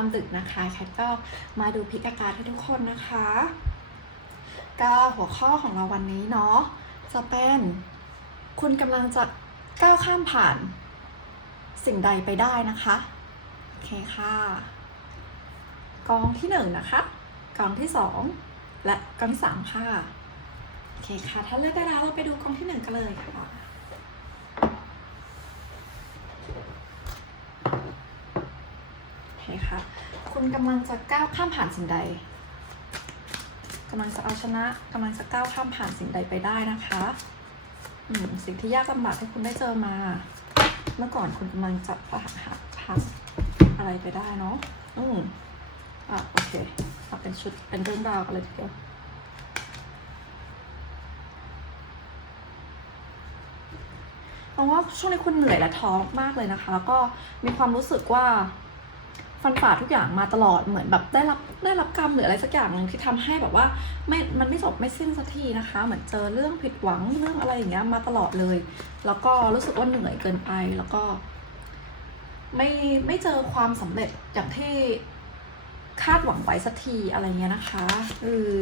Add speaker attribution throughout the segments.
Speaker 1: ามดึกนะคะแคทก็มาดูพิกอาการให้ทุกคนนะคะ ก็หัวข้อของเราวันนี้เนาะจะเป็นคุณกำลังจะก้าวข้ามผ่านสิ่งใดไปได้นะคะ โอเคค่ะ กองที่หนึ่งนะคะ กองที่สองและกองที่สามค่ะ โอเคค่ะ ถ้าเลือกได้แล้วเราไปดูกองที่หนึ่งกันเลยค่ะโอเคค่ะ คุณกำลังจะก้าวข้ามผ่านสิ่งใดกำลังจะเอาชนะกำลังจะก้าวข้ามผ่านสิ่งใดไปได้นะคะอืมสิ่งที่ยากลำบากที่คุณได้เจอมา เมื่อก่อนคุณกำลังจะผ่านผ่านอะไรไปได้เนาะอืมอะโอเคเอาเป็นชุดเป็นเรื่องราวกันเลยทีเดียวเพราะว่าช่วงนี้คุณเหนื่อยและท้อมากเลยนะคะแล้วก็มีความรู้สึกว่า ฟันฝ่าทุกอย่างมาตลอดเหมือนแบบได้รับได้รับกรรมหรืออะไรสักอย่างหนึ่งที่ทำให้แบบว่าไม่มันไม่จบไม่สิ้นสักทีนะคะ เหมือนเจอเรื่องผิดหวังเรื่องอะไรอย่างเงี้ยมาตลอดเลย แล้วก็รู้สึกว่าเหนื่อยเกินไปแล้วก็ ไม่ไม่เจอความสำเร็จอย่างที่คาดหวังไว้สักทีอะไรเงี้ยนะคะเออ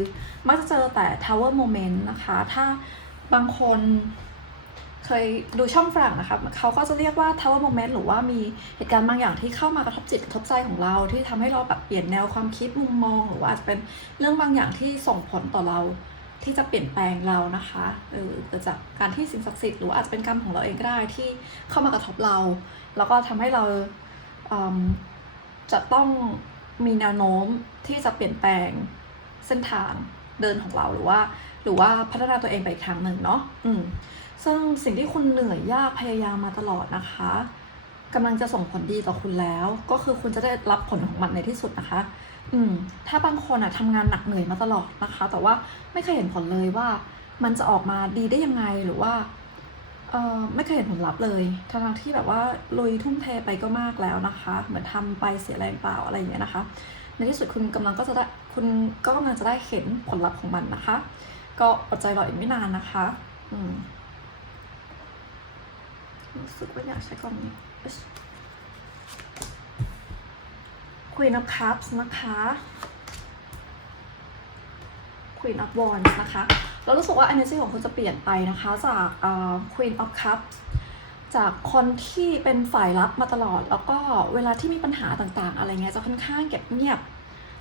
Speaker 1: มักจะเจอแต่ tower moment นะคะ ถ้าบางคน เคยดูช่องฝรั่งนะคะเขาก็จะเรียกว่า tower moment หรือว่ามีเหตุการณ์บางอย่างที่เข้ามากระทบจิตกระทบใจของเรา ที่ทำให้เราแบบเปลี่ยนแนวความคิดมุมมอง หรือว่าอาจจะเป็นเรื่องบางอย่างที่ส่งผลต่อเราที่จะเปลี่ยนแปลงเรานะคะเออเกิดจากการที่สิ่งศักดิ์สิทธิ์หรืออาจจะเป็นกรรมของเราเองก็ได้ที่เข้ามากระทบเรา แล้วก็ทำให้เราอืมจะต้องมีแนวโน้มที่จะเปลี่ยนแปลงเส้นทางเดินของเราหรือว่า หรือว่าพัฒนาตัวเองไปอีกทางหนึ่งเนาะอืม ซึ่งสิ่งที่คุณเหนื่อยยากพยายามมาตลอดนะคะกำลังจะส่งผลดีต่อคุณแล้ว ก็คือคุณจะได้รับผลของมันในที่สุดนะคะ อืม ถ้าบางคนอะทำงานหนักเหนื่อยมาตลอดนะคะ แต่ว่าไม่เคยเห็นผลเลยว่า มันจะออกมาดีได้ยังไงหรือว่าเอ่อไม่เคยเห็นผลลัพธ์เลยทั้งที่แบบว่าลุยทุ่มเทไปก็มากแล้วนะคะ เหมือนทำไปเสียแรงเปล่าอะไรอย่างเงี้ยนะคะ ในที่สุดคุณกำลังก็จะได้คุณก็กำลังจะได้เห็นผลลัพธ์ของมันนะคะ ก็อดใจรออีกไม่นานนะคะ อืม รู้สึกว่าอยากใช้กล่องนี้ Queen of Cups นะคะ Queen of Wands นะคะเรารู้สึกว่า energy ของคุณจะเปลี่ยนไปนะคะ จากเอ่อ Queen of Cups จากคนที่เป็นฝ่ายรับมาตลอด แล้วก็เวลาที่มีปัญหาต่างๆ อะไรเงี้ยจะค่อนข้างเก็บเงียบ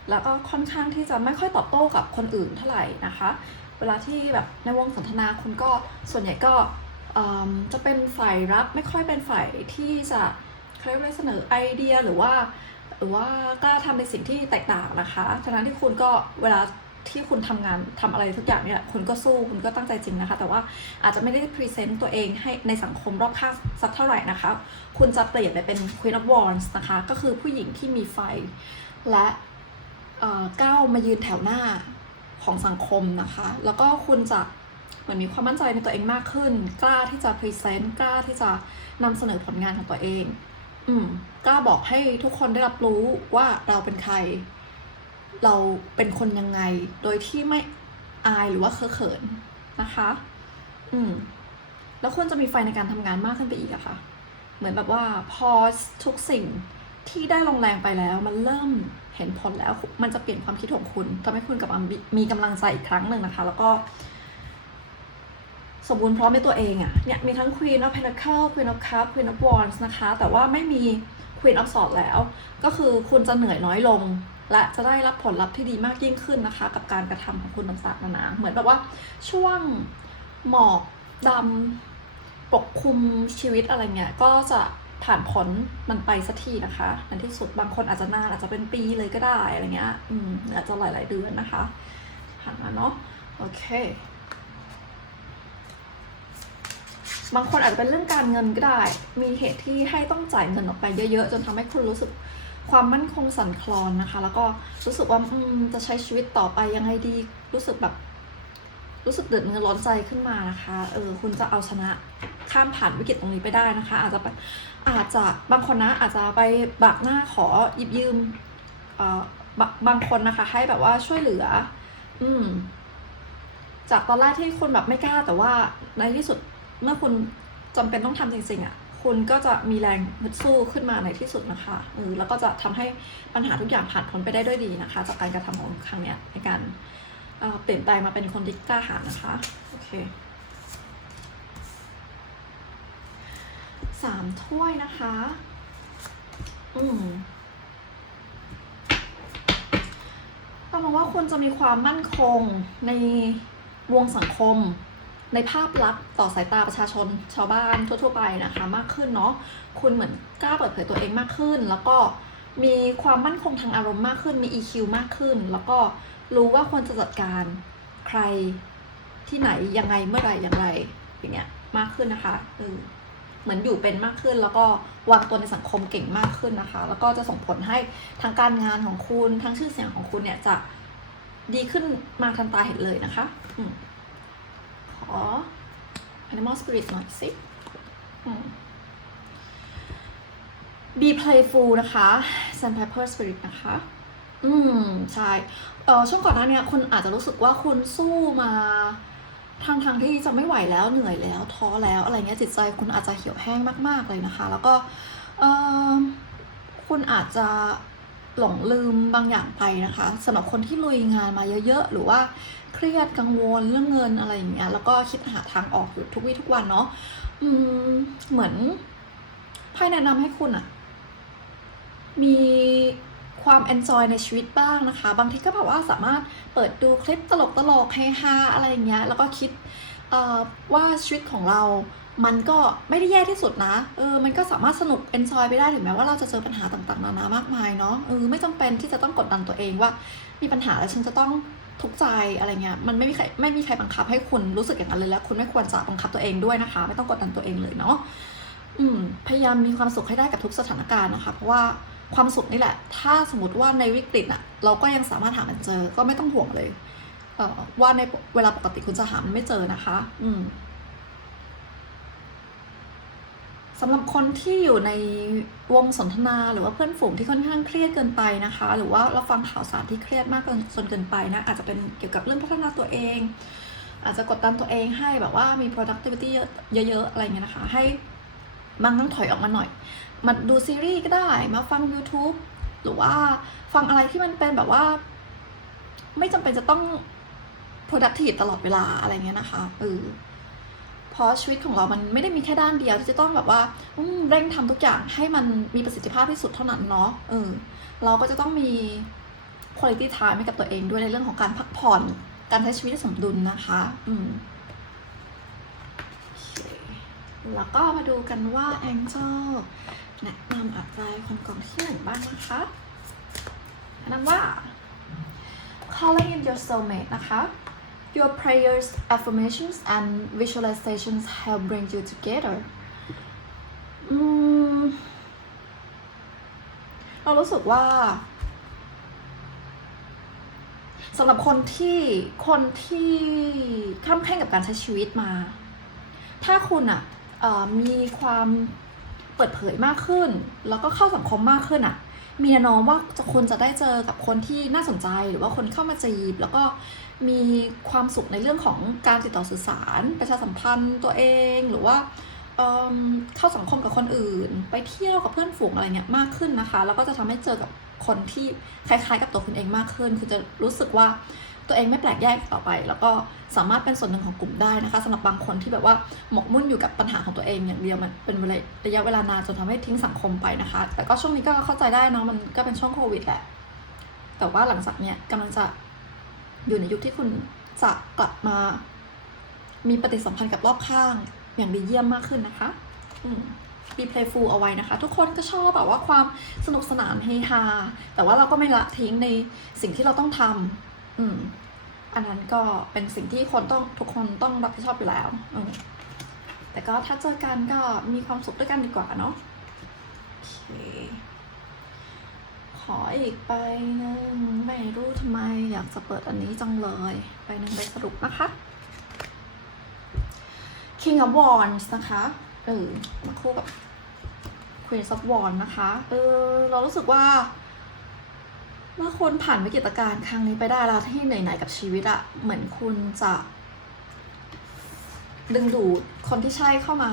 Speaker 1: แล้วก็ค่อนข้างที่จะไม่ค่อยตอบโต้กับคนอื่นเท่าไหร่นะคะ เวลาที่แบบในวงสนทนาคุณก็ส่วนใหญ่ก็ จะเป็นฝ่ายรับไม่ค่อยเป็นฝ่ายที่จะเขาเรียกว่าเสนอไอเดียหรือว่าหรือว่ากล้าทำในสิ่งที่แตกต่างนะคะฉะนั้นที่คุณก็เวลาที่คุณทำงานทำอะไรทุกอย่างเนี่ยคุณก็สู้คุณก็ตั้งใจจริงนะคะ แต่ว่าอาจจะไม่ได้พรีเซนต์ตัวเองให้ในสังคมรอบข้างสักเท่าไหร่นะคะ คุณจะเปลี่ยนไปเป็น Queen of Wands นะคะ ก็คือผู้หญิงที่มีไฟ และก้าวมายืนแถวหน้าของสังคมนะคะ แล้วก็คุณจะ เหมือนมีความมั่นใจในตัวเองมากขึ้น กล้าที่จะพรีเซนต์กล้าที่จะนำเสนอผลงานของตัวเอง อืมกล้าบอกให้ทุกคนได้รับรู้ว่าเราเป็นใคร เราเป็นคนยังไง โดยที่ไม่อายหรือว่าเคอะเขินนะคะ อืมแล้วคุณจะมีไฟในการทำงานมากขึ้นไปอีกอะค่ะ เหมือนแบบว่าพอทุกสิ่งที่ได้ลงแรงไปแล้ว มันเริ่มเห็นผลแล้ว มันจะเปลี่ยนความคิดของคุณทำให้คุณกลับมามีมีกำลังใจอีกครั้งหนึ่งนะคะ แล้วก็ สมบูรณ์พร้อมในตัวเองอะเนี่ยมีทั้ง Queen of Pentacle Queen of Cups Queen of Wands นะคะ แต่ว่าไม่มี Queen of Swords แล้ว ก็คือคุณจะเหนื่อยน้อยลง และจะได้รับผลลัพธ์ที่ดีมากยิ่งขึ้นนะคะ กับการกระทำของคุณต่างๆนานาเหมือนแบบว่าช่วงหมอกดำปกคลุมชีวิตอะไรเงี้ยก็จะผ่านพ้นมันไปสักทีนะคะในที่สุดบางคนอาจจะนานอาจจะเป็นปีเลยก็ได้อะไรเงี้ยอืมอาจจะหลาย ๆ เดือนนะคะผ่านเนาะโอเค บางคนอาจจะเป็นเรื่องการเงินก็ได้ มีเหตุที่ให้ต้องจ่ายเงินออกไปเยอะ ๆ จนทำให้คุณรู้สึกความมั่นคงสั่นคลอนนะคะ แล้วก็รู้สึกว่าอืมจะใช้ชีวิตต่อไปยังไงดี รู้สึกแบบ รู้สึกเดือดเนื้อร้อนใจขึ้นมานะคะ เออ คุณจะเอาชนะข้ามผ่านวิกฤตตรงนี้ไปได้นะคะ อาจจะไปอาจจะบางคนนะอาจจะไปบักหน้าขอหยิบยืมเอ่อบบางคนนะคะ ให้แบบว่าช่วยเหลือ อืม จากตอนแรกที่คุณแบบไม่กล้าแต่ว่าในที่สุด เมื่อคุณจำเป็นต้องทำจริงๆอะคุณก็จะมีแรงฮึดสู้ขึ้นมาในที่สุดนะคะเออแล้วก็จะทำให้ปัญหาทุกอย่างผ่านพ้นไปได้ด้วยดีนะคะ จากการกระทำของครั้งเนี้ยในการเเปลี่ยนแปลงมาเป็นคนที่กล้าหาญนะคะโอเคสามถ้วยนะคะ อืมต้องมองว่าคุณจะมีความมั่นคงในวงสังคม ในภาพลักษณ์ต่อสายตาประชาชนชาวบ้านทั่ว ๆ ไปนะคะ มากขึ้นเนาะคุณเหมือนกล้าเปิดเผยตัวเองมากขึ้น แล้วก็มีความมั่นคงทางอารมณ์มากขึ้นมี EQ มากขึ้น แล้วก็รู้ว่าควรจะจัดการใครที่ไหนยังไงเมื่อไหร่อย่างไรอย่างเงี้ยมากขึ้นนะคะเออเหมือนอยู่เป็นมากขึ้น แล้วก็วางตัวในสังคมเก่งมากขึ้นนะคะ แล้วก็จะส่งผลให้ทางการงานของคุณทั้งชื่อเสียงของคุณเนี่ยจะดีขึ้นมาทันตาเห็นเลยนะคะ อืม ขอ Animal Spirit หน่อยสิอืม Be playful นะคะ Sandpiper Spirit นะคะ อืม ใช่เออช่วงก่อนหน้านี้คุณอาจจะรู้สึกว่าคุณสู้มาทางทางที่จะไม่ไหวแล้วเหนื่อยแล้วท้อแล้วอะไรเงี้ยจิตใจคุณอาจจะเหี่ยวแห้งมาก ๆ เลยนะคะ แล้วก็เออคุณอาจจะ หลงลืมบางอย่างไปนะคะสำหรับคนที่ลุยงานมาเยอะ ๆ หรือว่าเครียดกังวลเรื่องเงินอะไรอย่างเงี้ยแล้วก็คิดหาทางออกอยู่ทุกวี่ทุกวันเนาะเหมือนไพ่แนะนำให้คุณอะมีความ enjoy ในชีวิตบ้างนะคะ บางทีก็แบบว่าสามารถเปิดดูคลิปตลกๆเฮฮาอะไรอย่างเงี้ยแล้วก็คิด ว่าชีวิตของเรา มันก็ไม่ได้แย่ที่สุดนะ เออ มันก็สามารถสนุก enjoy ไปได้ถึงแม้ว่าเราจะเจอปัญหาต่างๆนานามากมายเนาะ เออ ไม่จำเป็นที่จะต้องกดดันตัวเองว่า มีปัญหาแล้วฉันจะต้องทุกข์ใจอะไรเงี้ย มันไม่มีใครไม่มีใครบังคับให้คุณรู้สึกอย่างนั้นเลยแล้ว คุณไม่ควรจะบังคับตัวเองด้วยนะคะ ไม่ต้องกดดันตัวเองเลยเนาะ อืม พยายามมีความสุขให้ได้กับทุกสถานการณ์นะคะ เพราะว่าความสุขนี่แหละ ถ้าสมมติว่าในวิกฤตอะเราก็ยังสามารถหามันเจอ ก็ไม่ต้องห่วงเลย ว่าในเวลาปกติคุณจะหามันไม่เจอนะคะ อืมสำหรับคนที่อยู่ในวงสนทนาหรือว่าเพื่อนฝูงที่ค่อนข้างเครียดเกินไปนะคะ หรือว่าเราฟังข่าวสารที่เครียดมากเกินจนเกินไปนะอาจจะเป็นเกี่ยวกับเรื่องพัฒนาตัวเอง อาจจะกดดันตัวเองให้แบบว่ามี productivity เยอะๆอะไรเงี้ยนะคะ ให้บางต้องถอยออกมาหน่อยมาดูซีรีส์ก็ได้มาฟัง YouTube หรือว่าฟังอะไรที่มันเป็นแบบว่า ไม่จำเป็นจะต้อง productive ตลอดเวลาอะไรเงี้ยนะคะเออเพราะชีวิตของเรามันไม่ได้มีแค่ด้านเดียวที่จะต้องแบบว่าเร่งทำทุกอย่างให้มันมีประสิทธิภาพที่สุดเท่านั้นเนาะเออเราก็จะต้องมี quality time ให้กับตัวเองด้วยในเรื่องของการพักผ่อนการใช้ชีวิตสมดุลนะคะ อืมโอเคแล้วก็มาดูกันว่า Angel แนะนำอะไรคนกล่องที่หนึ่งบ้างนะคะแนะนำว่า calling in your soulmate นะคะ Your prayers, affirmations, and visualizations help bring you together. อืมเรารู้สึกว่าสำหรับคนที่คนที่ข้ามแข่งกับการใช้ชีวิตมา ถ้าคุณอะมีความเปิดเผยมากขึ้น แล้วก็เข้าสังคมมากขึ้นอะมีแนวโน้มว่าคุณจะได้เจอกับคนที่น่าสนใจหรือว่าคนเข้ามาจีบ แล้วก็ มีความสุขในเรื่องของการติดต่อสื่อสาร ประชาสัมพันธ์ตัวเองหรือว่าเเข้าสังคมกับคนอื่น ไปเที่ยวกับเพื่อนฝูงอะไรเงี้ยมากขึ้นนะคะ แล้วก็จะทำให้เจอกับคนที่คล้ายๆ กับตัวคุณเองมากขึ้น คือจะรู้สึกว่าตัวเองไม่แปลกแยกต่อไป แล้วก็สามารถเป็นส่วนหนึ่งของกลุ่มได้นะคะสำหรับบางคนที่แบบว่าหมกมุ่นอยู่กับปัญหาของตัวเองอย่างเดียวมันเป็นระยะเวลานานจนทำให้ทิ้งสังคมไปนะคะ แต่ก็ช่วงนี้ก็เข้าใจได้เนาะมันก็เป็นช่วงโควิดแหละแต่ว่าหลังจากเนี้ยกำลังจะ อยู่ในยุคที่คุณจะกลับมา มีปฏิสัมพันธ์กับรอบข้าง อย่างดีเยี่ยมมากขึ้นนะคะม be playful เอาไว้นะคะ ทุกคนก็ชอบแบบว่าความสนุกสนานเฮฮาแต่ว่าเราก็ไม่ละทิ้งในสิ่งที่เราต้องทำอืม อันนั้นก็เป็นสิ่งที่คนต้องทุกคนต้องรับผิดชอบอยู่แล้วอืมแต่ก็ถ้าเจอกันก็มีความสุขด้วยกันดีกว่าเนาะโอเค ขออีกใบหนึ่งไม่รู้ทำไมอยากจะเปิดอันนี้จังเลยใบหนึ่งใบสรุปนะคะ King of Wands นะคะเออมาคู่กับ Queen of Wands นะคะเออเรารู้สึกว่า เมื่อคุณผ่านวิกฤตการณ์ครั้งนี้ไปได้แล้วที่ไหนๆกับชีวิตอะเหมือนคุณจะ ดึงดูดคนที่ใช่เข้ามา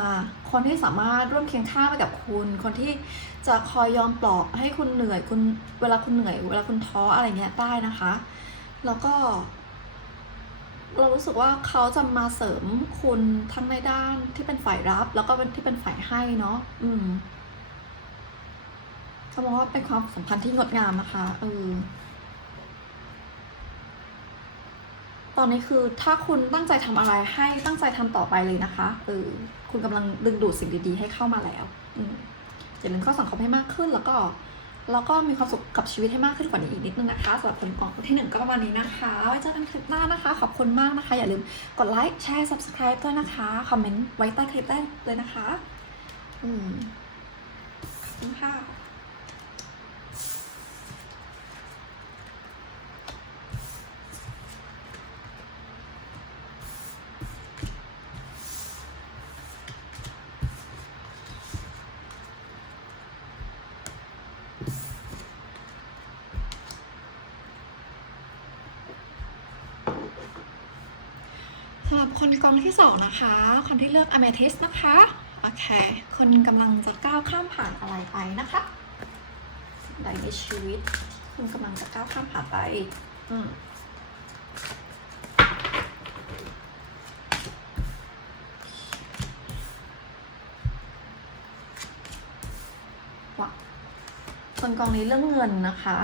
Speaker 1: คนที่สามารถร่วมเคียงข้างไปกับคุณ คนที่จะคอยยอมปลอบให้คุณเหนื่อยคุณเวลาคุณเหนื่อย เวลาคุณท้ออะไรเงี้ยได้นะคะ แล้วก็ เรารู้สึกว่าเขาจะมาเสริมคุณทั้งในด้านที่เป็นฝ่ายรับ แล้วก็เป็นที่เป็นฝ่ายให้เนาะอืมเขามองว่าเป็นความสัมพันธ์ที่งดงามนะคะเออ ตอนนี้คือถ้าคุณตั้งใจทำอะไรให้ตั้งใจทำต่อไปเลยนะคะเออคุณกำลังดึงดูดสิ่งดีๆ ให้เข้ามาแล้วอืมอย่าลืมเข้าสังคมให้มากขึ้นแล้วก็แล้วก็มีความสุขกับชีวิตให้มากขึ้นกว่านี้อีกนิดนึงนะคะสำหรับผลกล่องที่หนึ่งก็ประมาณนี้นะคะไว้เจอกันคลิปหน้านะคะ ขอบคุณมากนะคะ อย่าลืมกดไลค์แชร์ subscribe ด้วยนะคะ คอมเมนต์ไว้ใต้คลิปได้เลยนะคะ อืมขอบคุณค่ะ สำหรับคนก องที่สองนะคะ คนที่เลือก Amethyst นะคะ โอเค คนกำลังจะก้าวข้ามผ่านอะไรไปนะคะใดในชีวิต คุณกำลังจะก้าวข้ามผ่านไป อืมว้าวคนกองนี้เรื่องเงินนะคะ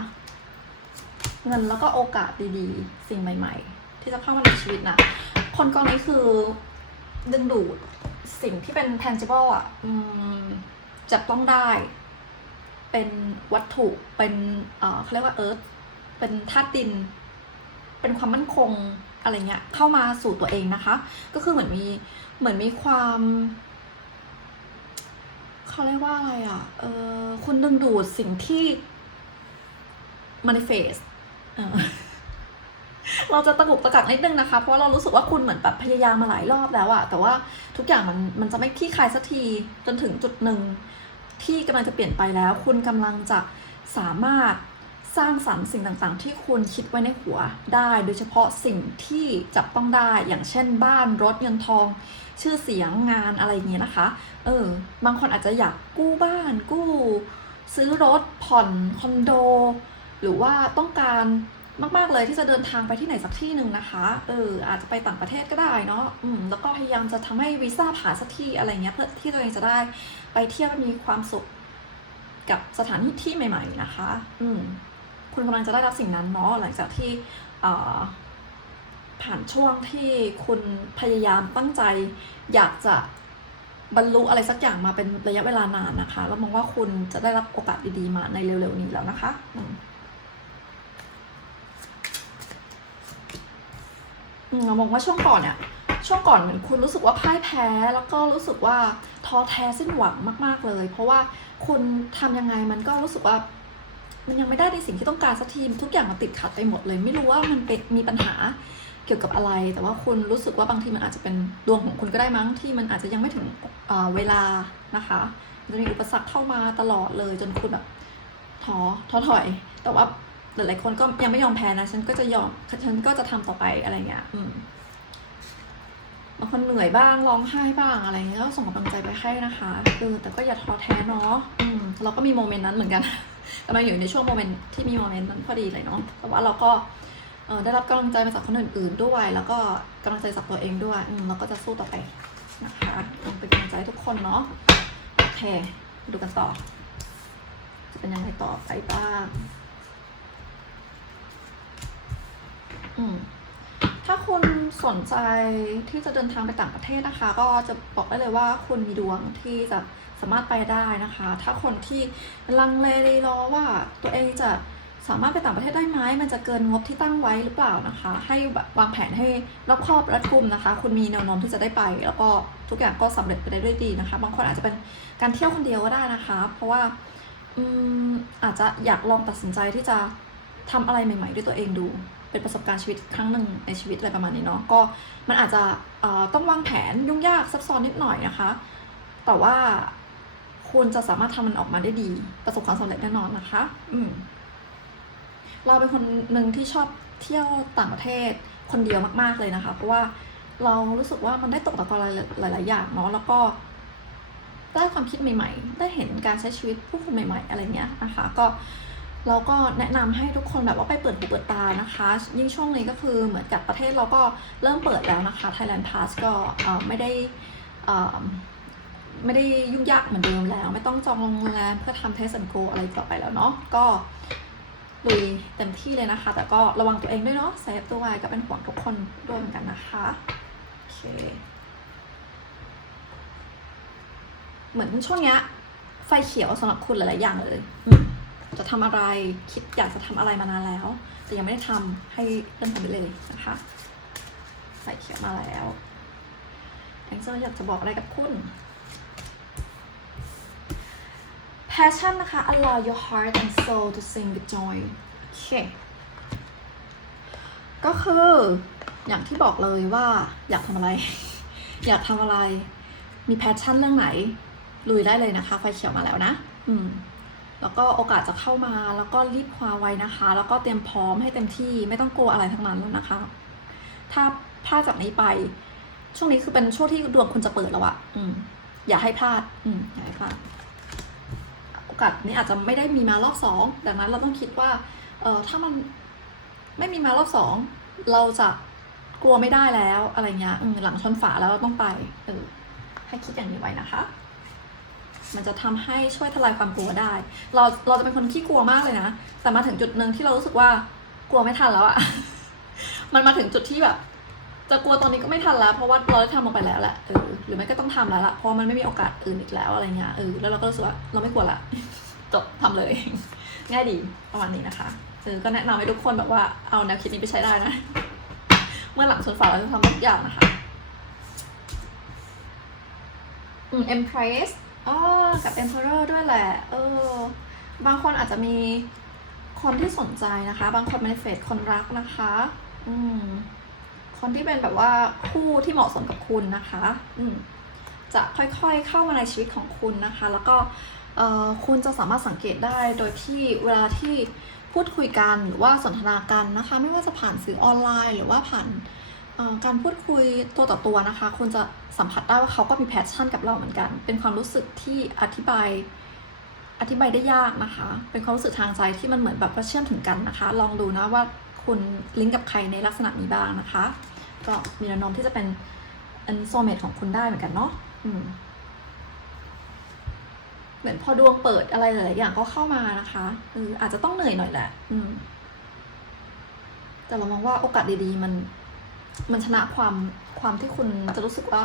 Speaker 1: เงินแล้วก็โอกาสดีๆ สิ่งใหม่ ๆ ที่จะเข้ามาในชีวิตนะ คนกองนี้คือดึงดูดสิ่งที่เป็น tangible อะจับต้องได้ เป็นวัตถุ เป็นเอ่อเขาเรียกว่า earth เป็นธาตุดิน เป็นความมั่นคงอะไรเงี้ย เข้ามาสู่ตัวเองนะคะ ก็คือเหมือนมีเหมือนมีความเขาเรียกว่าอะไรอะ เออคุณดึงดูดสิ่งที่ manifest เออ เราจะตะกุกตะกักนิดนึงนะคะ เพราะว่าเรารู้สึกว่าคุณเหมือนแบบพยายามมาหลายรอบแล้วอะแต่ว่าทุกอย่างมันมันจะไม่คลี่คลายสักทีจนถึงจุดหนึ่งที่กำลังจะเปลี่ยนไปแล้ว คุณกำลังจะสามารถสร้างสรรค์สิ่งต่างๆ ที่คุณคิดไว้ในหัวได้ โดยเฉพาะสิ่งที่จับต้องได้ อย่างเช่น บ้านรถเงินทอง ชื่อเสียงงานอะไรอย่างเงี้ยนะคะ เออ บางคนอาจจะอยากกู้บ้านกู้ ซื้อรถผ่อนคอนโด หรือว่าต้องการ มาก ๆ เลยที่จะเดินทางไปที่ไหนสักที่หนึ่งนะคะ เอออาจจะไปต่างประเทศก็ได้เนาะอืมแล้วก็พยายามจะทำให้วีซ่าผ่านสักที่อะไรเงี้ยเพื่อที่ตัวเองจะได้ไปเที่ยวมีความสุขกับสถานที่ที่ใหม่ ๆ นะคะ อืมคุณกำลังจะได้รับสิ่งนั้นเนาะหลังจากที่ผ่านช่วงที่คุณพยายามตั้งใจ อยากจะบรรลุอะไรสักอย่างมาเป็นระยะเวลานานนะคะ แล้วมองว่าคุณจะได้รับโอกาสดีๆมาในเร็วๆนี้แล้วนะคะอืม อืม เรามองว่าช่วงก่อนเนี่ยช่วงก่อนเหมือนคุณรู้สึกว่าพ่ายแพ้แล้วก็รู้สึกว่าท้อแท้สิ้นหวังมาก ๆเลย เพราะว่าคุณทำยังไงมันก็รู้สึกว่า มันยังไม่ได้ในสิ่งที่ต้องการสักทีทุกอย่างมันติดขัดไปหมดเลย ไม่รู้ว่ามันเป็นมีปัญหาเกี่ยวกับอะไร แต่ว่าคุณรู้สึกว่าบางทีมันอาจจะเป็นดวงของคุณก็ได้มั้งที่มันอาจจะยังไม่ถึงเเวลานะคะมันจะมีอุปสรรคเข้ามาตลอดเลยจนคุณแบบท้อท้อถอย แต่ว่า หลายคนก็ยังไม่ยอมแพ้นะ ฉันก็จะยอม ฉันก็จะทำต่อไปอะไรเงี้ยอืมบางคนเหนื่อยบ้างร้องไห้บ้างอะไรเงี้ยก็ส่งกำลังใจไปให้นะคะเออแต่ก็อย่าท้อแท้เนาะอืมเราก็มีโมเมนต์นั้นเหมือนกันกำลังอยู่ในช่วงโมเมนต์ที่มีโมเมนต์นั้นพอดีเลยเนาะแต่ว่าเราก็ได้รับกำลังใจมาจากคนอื่น ๆ ด้วย แล้วก็กำลังใจจากตัวเองด้วยเราก็จะสู้ต่อไปนะคะเป็นกำลังใจทุกคนเนาะโอเคดูกันต่อ จะเป็นยังไงต่อไปบ้างอืม ถ้าคุณสนใจที่จะเดินทางไปต่างประเทศนะคะ ก็จะบอกได้เลยว่าคุณมีดวงที่จะสามารถไปได้นะคะ ถ้าคนที่ลังเลรอว่าตัวเองจะสามารถไปต่างประเทศได้ไหมมันจะเกินงบที่ตั้งไว้หรือเปล่านะคะ ให้วางแผนให้รอบคอบรัดกุมนะคะ คุณมีแนวโน้มที่จะได้ไป แล้วก็ทุกอย่างก็สำเร็จไปได้ด้วยดีนะคะ บางคนอาจจะเป็นการเที่ยวคนเดียวก็ได้นะคะ เพราะว่าอืมอาจจะอยากลองตัดสินใจที่จะทำอะไรใหม่ ๆ ด้วยตัวเองดู เป็นประสบการณ์ชีวิตครั้งหนึ่งในชีวิตอะไรประมาณนี้เนาะก็มันอาจจะต้องวางแผนยุ่งยากซับซ้อนนิดหน่อยนะคะ แต่ว่าคุณจะสามารถทำมันออกมาได้ดี ประสบความสำเร็จแน่นอนนะคะ อืมเราเป็นคนหนึ่งที่ชอบเที่ยวต่างประเทศคนเดียวมาก ๆเลยนะคะ เพราะว่าเรารู้สึกว่ามันได้ตกตะกอนหลาย ๆ อย่างเนาะแล้วก็ได้ความคิดใหม่ ๆ ได้เห็นการใช้ชีวิตผู้คนใหม่ ๆ อะไรเงี้ยนะคะ ก็ เราก็แนะนำให้ทุกคนแบบว่าไปเปิดหูเปิดตานะคะ ยิ่งช่วงนี้ก็คือเหมือนกับประเทศเราก็เริ่มเปิดแล้วนะคะ Thailand Pass ก็ไม่ได้ไม่ได้ยุ่งยากเหมือนเดิมแล้ว ไม่ต้องจองโรงแรมเพื่อทำเทส and go อะไรต่อไปแล้วเนาะก็ลุยเต็มที่เลยนะคะ แต่ก็ระวังตัวเองด้วยเนาะเซฟตัวไว้ก็เป็นห่วงทุกคนด้วยเหมือนกันนะคะโอเคเหมือนช่วงเนี้ยไฟเขียวสำหรับคุณหลาย ๆ อย่างเลยอืม จะทำอะไร คิดอยากจะทำอะไรมานานแล้ว แต่ยังไม่ได้ทำให้เริ่มทำไปเลยนะคะไฟเขียวมาแล้วแองเจิลอยากจะบอกอะไรกับคุณ passion นะคะ allow your heart and soul to sing with joy โอเค ก็คืออย่างที่บอกเลยว่าอยากทำอะไร อยากทำอะไร มีแพชชั่นเรื่องไหน ลุยได้เลยนะคะ ไฟเขียวมาแล้วนะ อืม แล้วก็โอกาสจะเข้ามาแล้วก็รีบคว้าไว้นะคะ แล้วก็เตรียมพร้อมให้เต็มที่ไม่ต้องกลัวอะไรทั้งนั้นแล้วนะคะ ถ้าพลาดจากนี้ไป ช่วงนี้คือเป็นช่วงที่ดวงคุณจะเปิดแล้วอะอืม อย่าให้พลาด อืมอย่าให้พลาดโอกาสนี้อาจจะไม่ได้มีมารอบสองดังนั้นเราต้องคิดว่า เออถ้ามันไม่มีมารอบสองเราจะกลัวไม่ได้แล้วอะไรเงี้ยหลังชนฝาแล้วเราต้องไปเออให้คิดอย่างนี้ไว้นะคะ มันจะทำให้ช่วยทลายความกลัวได้ เราเราจะเป็นคนขี้กลัวมากเลยนะ แต่มาถึงจุดหนึ่งที่เรารู้สึกว่ากลัวไม่ทันแล้วอะมันมาถึงจุดที่แบบ จะกลัวตอนนี้ก็ไม่ทันแล้ว เพราะว่าเราได้ทำลงไปแล้วแหละเออหรือไม่ก็ต้องทำแล้วละเพราะมันไม่มีโอกาสอื่นอีกแล้วอะไรเงี้ยเออแล้วเราก็รู้สึกว่าเราไม่กลัวละจบทำเลย ง่ายดีประมาณนี้นะคะเออก็แนะนำให้ทุกคนแบบว่าเอาแนวคิดนี้ไปใช้ได้นะ เมื่อหลังชนฝาเราจะทำทุกอย่างนะคะอืม Empress อ๋อกับ Emperor ด้วยแหละ เออ บางคนอาจจะมีคนที่สนใจนะคะ บางคน manifest คนรักนะคะ อืม คนที่เป็นแบบว่าคู่ที่เหมาะสมกับคุณนะคะ อืม จะค่อยๆเข้ามาในชีวิตของคุณนะคะ แล้วก็เอ่อคุณจะสามารถสังเกตได้โดยที่เวลาที่พูดคุยกันหรือว่าสนทนากันนะคะ ไม่ว่าจะผ่านสื่อออนไลน์ หรือว่าผ่าน การพูดคุยตัวต่อตัวนะคะคุณจะสัมผัสได้ว่าเขาก็มีแพชชั่นกับเราเหมือนกัน เป็นความรู้สึกที่อธิบายอธิบายได้ยากนะคะ เป็นความรู้สึกทางใจที่มันเหมือนแบบว่าเชื่อมถึงกันนะคะ ลองดูนะว่าคุณลิงก์กับใครในลักษณะนี้บ้างนะคะ ก็มีแนวโน้มที่จะเป็นอันโซเมตของคุณได้เหมือนกันเนาะเหมือนพอดวงเปิดอะไรหลายอย่างก็เข้ามานะคะอออาจจะต้องเหนื่อยหน่อยแหละแต่เรามองว่าโอกาสดีๆมัน มันชนะความความที่คุณจะรู้สึกว่า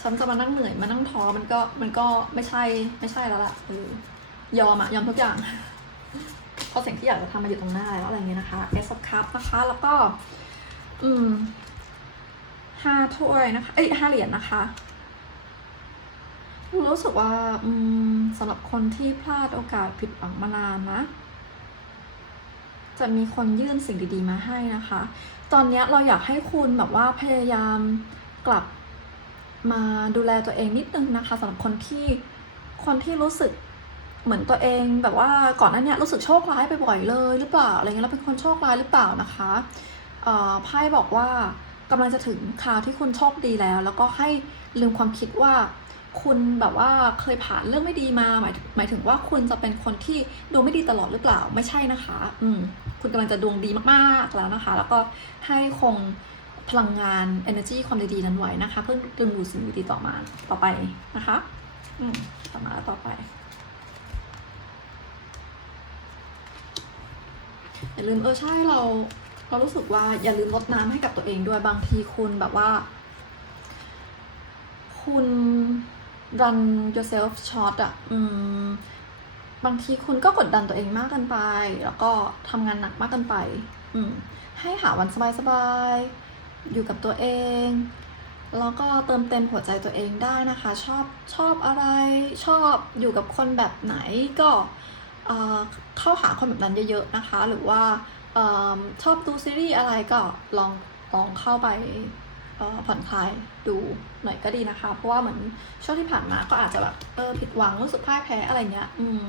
Speaker 1: ฉันจะมานั่งเหนื่อยมานั่งท้อมันก็มันก็ไม่ใช่ไม่ใช่แล้วล่ะเออยอมอะยอมทุกอย่างเพราะสิ่งที่อยากจะทำมาอยู่ตรงหน้าแล้วอะไรเงี้ยนะคะ S of Cup นะคะ แล้วก็ อืมห้าถ้วยนะคะ เอ้ยห้าเหรียญนะคะรู้สึกว่า อืมสำหรับคนที่พลาดโอกาสผิดหวังมานานนะ จะมีคนยื่นสิ่งดีๆมาให้นะคะ ตอนนี้เราอยากให้คุณแบบว่าพยายามกลับมาดูแลตัวเองนิดนึงนะคะสำหรับคนที่คนที่รู้สึกเหมือนตัวเองแบบว่าก่อนหน้านี้รู้สึกโชคร้ายไปบ่อยเลยหรือเปล่าอะไรเงี้ยแล้วเป็นคนโชคร้ายหรือเปล่านะคะไพ่บอกว่ากำลังจะถึงคราวที่คุณโชคดีแล้ว แล้วก็ให้ลืมความคิดว่า คุณแบบว่าเคยผ่านเรื่องไม่ดีมาหมายหมายถึงว่าคุณจะเป็นคนที่ดวงไม่ดีตลอดหรือเปล่าไม่ใช่นะคะ อืมคุณกำลังจะดวงดีมากๆแล้วนะคะ แล้วก็ให้คงพลังงาน energy ความดีๆนั้นไว้นะคะ เพื่อดึงดูดสิ่งดีๆต่อมาต่อไปนะคะ อืมต่อมาต่อไปอย่าลืมเออใช่เราเรารู้สึกว่าอย่าลืมลดน้ำให้กับตัวเองด้วยบางทีคุณแบบว่า คุณ run yourself short อะอืมบางทีคุณก็กดดันตัวเองมากเกินไป แล้วก็ทำงานหนักมากเกินไป อืมให้หาวันสบายๆ อยู่กับตัวเอง แล้วก็เติมเต็มหัวใจตัวเองได้นะคะ ชอบชอบอะไร ชอบอยู่กับคนแบบไหนก็เข้าหาคนแบบนั้นเยอะๆนะคะ หรือว่าอชอบดูซีรีส์อะไรก็ลองลองเข้าไป ผ่อนคลายดูหน่อยก็ดีนะคะ เพราะว่าเหมือนช่วงที่ผ่านมาก็อาจจะแบบเออผิดหวังรู้สึกพ่ายแพ้อะไรเงี้ย อืม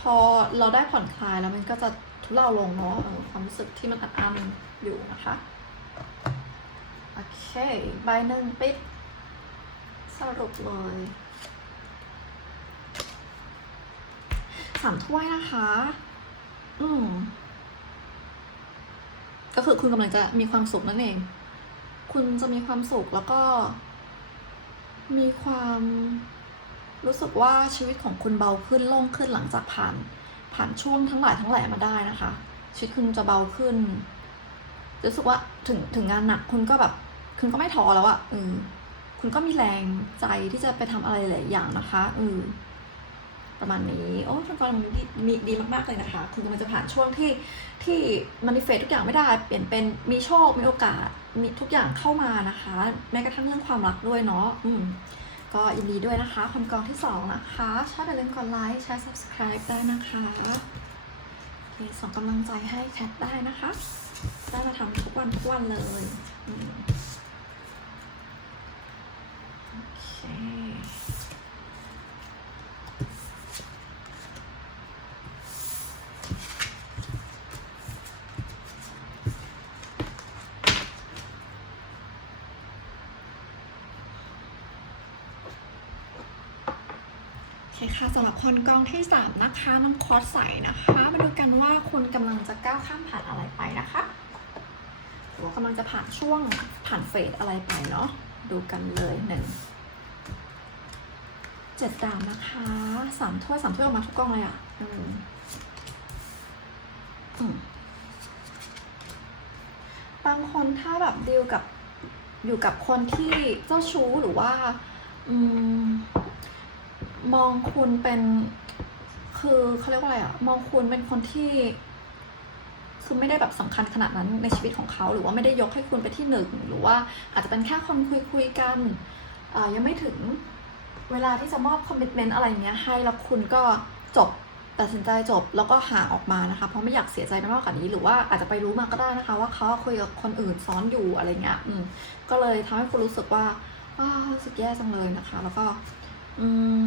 Speaker 1: พอเราได้ผ่อนคลายแล้วมันก็จะทุเลาลงเนาะความรู้สึกที่มันอัดอั้นอยู่นะคะโอเคใบหนึ่งปิดสรุปเลยสามถ้วยนะคะ อืม ก็คือคุณกำลังจะมีความสุขนั่นเอง คุณจะมีความสุขแล้วก็ มีความรู้สึกว่าชีวิตของคุณเบาขึ้นโล่งขึ้นหลังจากผ่าน ผ่านช่วงทั้งหลายทั้งแหล่มาได้นะคะ ชีวิตคุณจะเบาขึ้นรู้สึกว่าถึงถึงงานหนักคุณก็แบบ คุณก็ไม่ท้อแล้วอะเออคุณก็มีแรงใจที่จะไปทำอะไรหลายอย่างนะคะเออ ประมาณนี้ โอ้คุณกำลังดีมีดีมากๆเลยนะคะ คุณกำลังจะผ่านช่วงที่ที่มานิเฟสทุกอย่างไม่ได้ เปลี่ยนเป็นมีโชค มีโอกาส มีทุกอย่างเข้ามานะคะ แม้กระทั่งเรื่องความรักด้วยเนาะ อืม ก็ยินดีด้วยนะคะคนกองที่สองนะคะชอบอย่าลืมกดไลค์แชร์ subscribe ได้นะคะโอเคส่งกำลังใจให้แคทได้นะคะ ได้มาทำทุกวันทุกวันเลยโอเค คค่ะสำหรับคนกองที่ 3 นะคะน้องคอร์สใสนะคะ มาดูกันว่าคุณกำลังจะก้าวข้ามผ่านอะไรไปนะคะหรือว่ากำลังจะผ่านช่วงผ่านเฟสอะไรไปเนาะดูกันเลยหนึ่งเจ็ดดามนะคะสามถ้วยสามถ้วยออกมาทุกกองเลยอะอืมอืมบางคนถ้าแบบดีลกับอยู่กับคนที่เจ้าชู้หรือว่า อืม มองคุณเป็น คือเขาเรียกว่าอะไรอะมองคุณเป็นคนที่ คือไม่ได้แบบสำคัญขนาดนั้นในชีวิตของเขา หรือว่าไม่ได้ยกให้คุณไปที่หนึ่งหรือว่าอาจจะเป็นแค่คนคุยคุยกันอ่ายังไม่ถึงเวลาที่จะมอบคอมมิชเมนต์อะไรเนี้ยให้แล้วคุณก็จบตัดสินใจจบแล้วก็ห่างออกมานะคะ เพราะไม่อยากเสียใจไปมากกว่านี้หรือว่าอาจจะไปรู้มาก็ได้นะคะ ว่าเขาคุยกับคนอื่นซ้อนอยู่อะไรเงี้ยอืมก็เลยทำให้คุณรู้สึกว่าอ้ารู้สึกแย่จังเลยนะคะ แล้วก็ อืม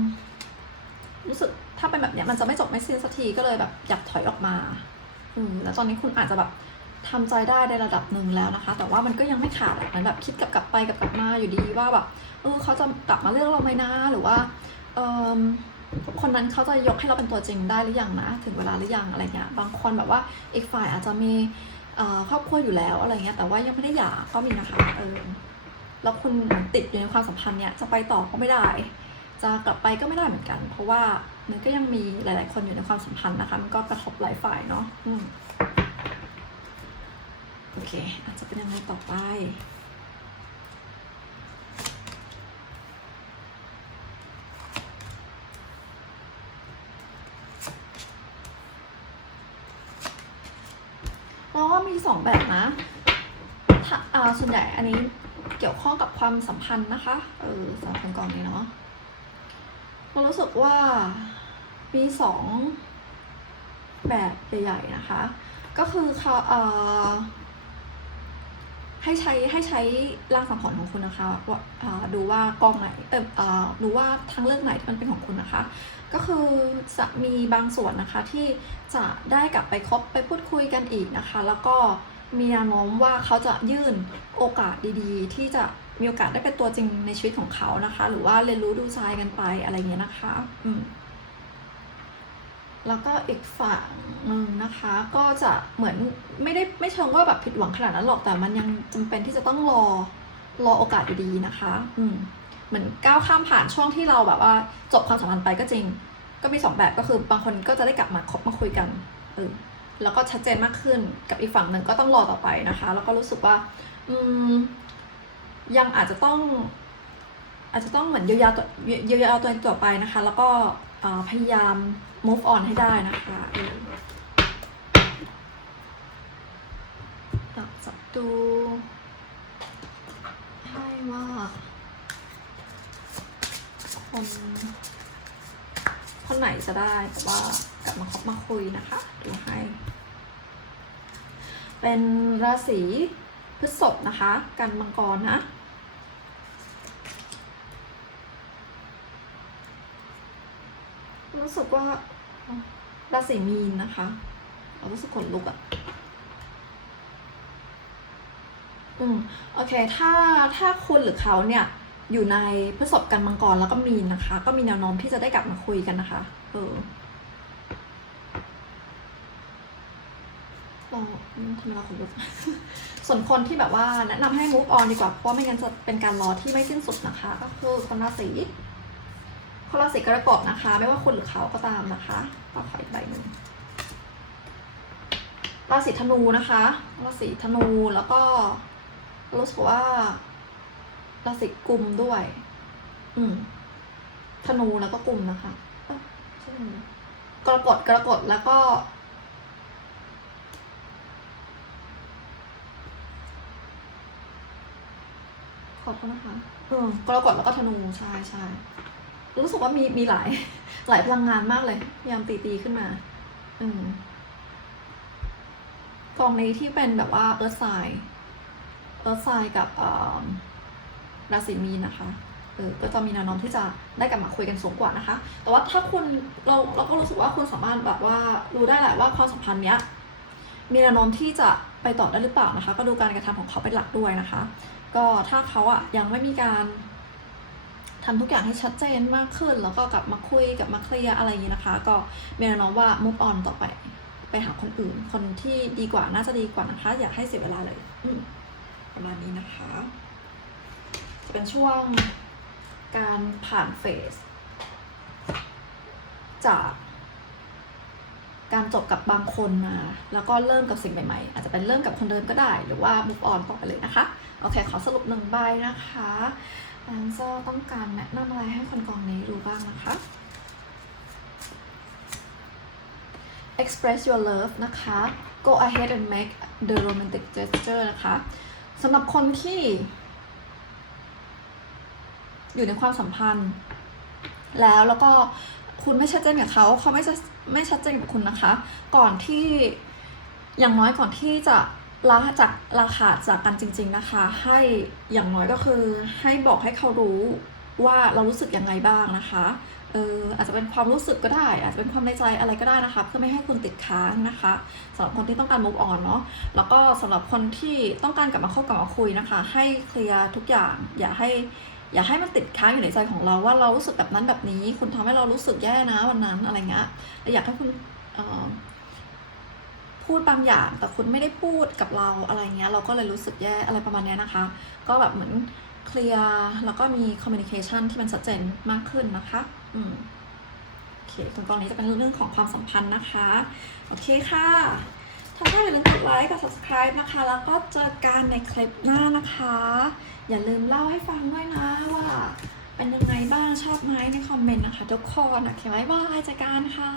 Speaker 1: รู้สึกถ้าเป็นแบบเนี้ยมันจะไม่จบไม่สิ้นสักทีก็เลยแบบอยากถอยออกมา อืมแล้วตอนนี้คุณอาจจะแบบทำใจได้ในระดับหนึ่งแล้วนะคะ แต่ว่ามันก็ยังไม่ขาดอะมันแบบคิดกลับกลับไปกลับกลับมาอยู่ดีว่าแบบเออเขาจะกลับมาเลือกเราไหมนะหรือว่าเออคนนั้นเขาจะยกให้เราเป็นตัวจริงได้หรือยังนะ ถึงเวลาหรือยังอะไรเงี้ยบางคนแบบว่าอีกฝ่ายอาจจะมีครอบครัวอยู่แล้วอะไรเงี้ยแต่ว่ายังไม่ได้หย่าก็มีนะคะเออแล้วคุณติดอยู่ในความสัมพันธ์เนี้ยจะไปต่อก็ไม่ได้ จะกลับไปก็ไม่ได้เหมือนกัน เพราะว่ามันก็ยังมีหลาย ๆ คนอยู่ในความสัมพันธ์นะคะ มันก็กระทบหลายฝ่ายเนาะอโอเค อาจจะเป็นยังไงต่อไปเพราว่ามีสองแบบนะถ้าอ่าส่วนใหญ่อันนี้เกี่ยวข้องกับความสัมพันธ์นะคะ เออสองคนกองนี้เนาะ เรารู้สึกว่ามีสองแบบใหญ่ๆนะคะ ก็คือเขาเอ่อให้ใช้ให้ใช้ร่างสังหรณ์ของคุณนะคะว่าดูว่ากองไหนเออเอ่อดูว่าทางเลือกไหนที่มันเป็นของคุณนะคะ ก็คือจะมีบางส่วนนะคะที่จะได้กลับไปคบไปพูดคุยกันอีกนะคะ แล้วก็ มีแนวโน้มว่าเขาจะยื่นโอกาสดีๆ ที่จะมีโอกาสได้เป็นตัวจริงในชีวิตของเขานะคะ หรือว่าเรียนรู้ดูใจกันไปอะไรเงี้ยนะคะอืมแล้วก็อีกฝั่งหนึ่งนะคะก็จะเหมือนไม่ได้ไม่เชิงว่าแบบผิดหวังขนาดนั้นหรอกแต่มันยังจำเป็นที่จะต้องรอรอโอกาสดีๆนะคะ อืมเหมือนก้าวข้ามผ่านช่วงที่เราแบบว่า จบความสัมพันธ์ไปก็จริง ก็มีสองแบบก็คือบางคนก็จะได้กลับมาคบมาคุยกันเออ แล้วก็ชัดเจนมากขึ้นกับอีกฝั่งหนึ่งก็ต้องรอต่อไปนะคะ แล้วก็รู้สึกว่าอืมยังอาจจะต้อง อาจจะต้องเหมือนเยียวยาตัวเยียวยาตัวเองต่อไปนะคะ แล้วก็พยายาม move on ให้ได้นะคะเอออยากจะดูให้ว่าคนคนไหนจะได้แต่ว่ากลับมาคบมาคุยนะคะดูให้ เป็นราศีพฤษภนะคะ กันมังกรนะ รู้สึกว่าราศีมีนนะคะเรารู้สึกขนลุกอะอืมโอเค ถ้าถ้าคุณหรือเขาเนี่ยอยู่ในพฤษภกันมังกรแล้วก็มีนนะคะ ก็มีแนวโน้มที่จะได้กลับมาคุยกันนะคะ เออ เราอืมทำไมเราขนลุกส่วนคนที่แบบว่าแนะนำให้ move on ดีกว่า เพราะไม่งั้นจะเป็นการรอที่ไม่สิ้นสุดนะคะ ก็คือคนราศีคนราศีกรกฎนะคะ ไม่ว่าคุณหรือเขาก็ตามนะคะก็ขออีกใบหนึ่งราศีธนูนะคะราศีธนูแล้วก็รู้สึกว่าราศีกุมด้วย อืมธนูแล้วก็กุมนะคะกรกฎกรกฎแล้วก็ ขอบคุณนะคะเออกรกฎแล้วก็ธนูใช่ใช่รู้สึกว่ามีมีหลายหลายพลังงานมากเลยพยายามตีตีขึ้นมา อืมกองนี้ที่เป็นแบบว่าเอิร์ธไซเอิร์ธไซกับราศีมีนนะคะเออก็จะมีแนวโน้มที่จะได้กลับมาคุยกันสูงกว่านะคะ แต่ว่าถ้าคุณเราเราก็รู้สึกว่าคุณสามารถแบบว่ารู้ได้แหละว่าความสัมพันธ์เนี้ยมีแนวโน้มที่จะไปต่อได้หรือเปล่านะคะ ก็ดูการกระทำของเขาเป็นหลักด้วยนะคะ ก็ถ้าเขาอะยังไม่มีการทำทุกอย่างให้ชัดเจนมากขึ้น แล้วก็กลับมาคุยกลับมาเคลียร์อะไรอย่างนี้นะคะ ก็มีแนวโน้มว่า move on ต่อไป ไปหาคนอื่น คนที่ดีกว่าน่าจะดีกว่านะคะ อยากให้เสียเวลาเลยประมาณนี้นะคะ จะเป็นช่วงการผ่านเฟสจาก การจบกับบางคนมา แล้วก็เริ่มกับสิ่งใหม่ๆ อาจจะเป็นเริ่มกับคนเดิมก็ได้ หรือว่า move on ต่อไปเลยนะคะ โอเค ขอสรุปหนึ่งใบนะคะแอนเซอร์ต้องการแนะนำอะไรให้คนกองนี้รู้บ้างนะคะ express your love นะคะ go ahead and make the romantic gesture นะคะสำหรับคนที่ อยู่ในความสัมพันธ์ แล้วแล้วก็คุณไม่ชัดเจนกับเขาเขาไม่จะ ไม่ชัดเจนกับคุณนะคะ ก่อนที่อย่างน้อยก่อนที่จะลาจากลาขาจากกันจริง ๆนะคะ ให้อย่างน้อยก็คือให้บอกให้เขารู้ว่าเรารู้สึกยังไงบ้างนะคะเอออาจจะเป็นความรู้สึกก็ได้ อาจจะเป็นความในใจอะไรก็ได้นะคะ เพื่อไม่ให้คุณติดค้างนะคะสำหรับคนที่ต้องการ move on เนาะแล้วก็สำหรับคนที่ต้องการกลับมาคบกลับมาคุยนะคะ ให้เคลียร์ทุกอย่างอย่าให้ อย่าให้มันติดค้างอยู่ในใจของเราว่าเรารู้สึกแบบนั้นแบบนี้ คุณทำให้เรารู้สึกแย่นะวันนั้นอะไรเงี้ยแต่อยากให้คุณพูดบางอย่าง แต่คุณไม่ได้พูดกับเราอะไรเงี้ย เราก็เลยรู้สึกแย่อะไรประมาณนี้นะคะ ก็แบบเหมือนเคลียร์แล้วก็มีคอมมิ n นิเคชันที่มันชัดเจนมากขึ้นนะคะ อืมโอเคส่วนกองนี้จะเป็นเรื่องของความสัมพันธ์นะคะ โอเคค่ะถ้าได้อย่าลืมกดไลค์ กด subscribe นะคะ แล้วก็เจอกันในคลิปหน้านะคะ อย่าลืมเล่าให้ฟังด้วยนะว่า เป็นยังไงบ้างชอบไหมในคอมเมนต์นะคะ ทุกคนโอเคบ๊ายบายเจอกันค่ะ